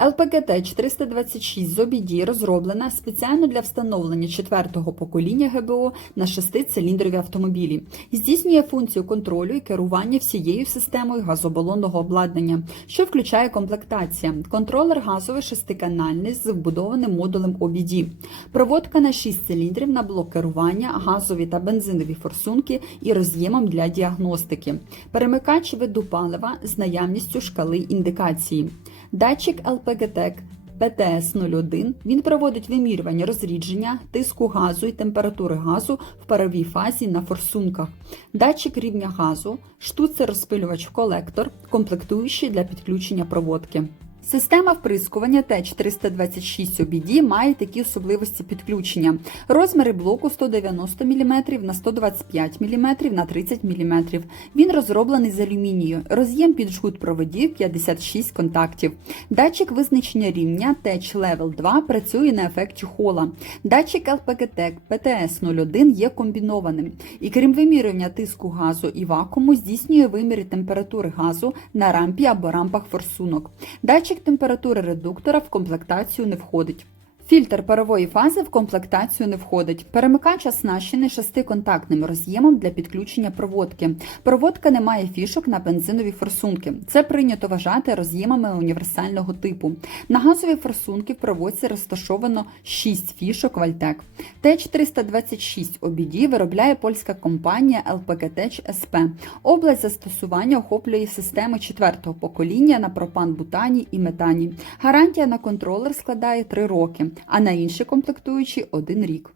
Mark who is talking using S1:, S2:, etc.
S1: LPGT 426 з OBD розроблена спеціально для встановлення четвертого покоління ГБО на шестициліндрові автомобілі. Здійснює функцію контролю і керування всією системою газобалонного обладнання, що включає комплектація, контролер газовий шестиканальний з вбудованим модулем OBD, проводка на 6 циліндрів на блок керування, газові та бензинові форсунки і роз'ємом для діагностики, перемикач виду палива з наявністю шкали індикації. Датчик LPGTEC ПТС-01 він проводить вимірювання розрідження, тиску газу і температури газу в паровій фазі на форсунках, датчик рівня газу, штуцер-розпилювач колектор, комплектуючий для підключення проводки. Система вприскування Т426 OBD має такі особливості підключення. Розміри блоку 190 мм на 125 мм на 30 мм. Він розроблений з алюмінію. Роз'єм під жгут проводів 56 контактів. Датчик визначення рівня Tech Level 2 працює на ефекті хола. Датчик LPGTEC PTS-01 є комбінованим. І крім вимірювання тиску газу і вакууму, здійснює виміри температури газу на рампі або рампах форсунок. Датчик температури редуктора в комплектацію не входить. Фільтр парової фази в комплектацію не входить. Перемикач оснащений шестиконтактним роз'ємом для підключення проводки. Проводка не має фішок на бензинові форсунки. Це прийнято вважати роз'ємами універсального типу. На газові форсунки в проводці розташовано 6 фішок Вальтек. Т426 OBD виробляє польська компанія LPGTech SP. Область застосування охоплює системи четвертого покоління на пропан-бутані і метані. Гарантія на контролер складає 3 роки, а на інші комплектуючі 1 рік.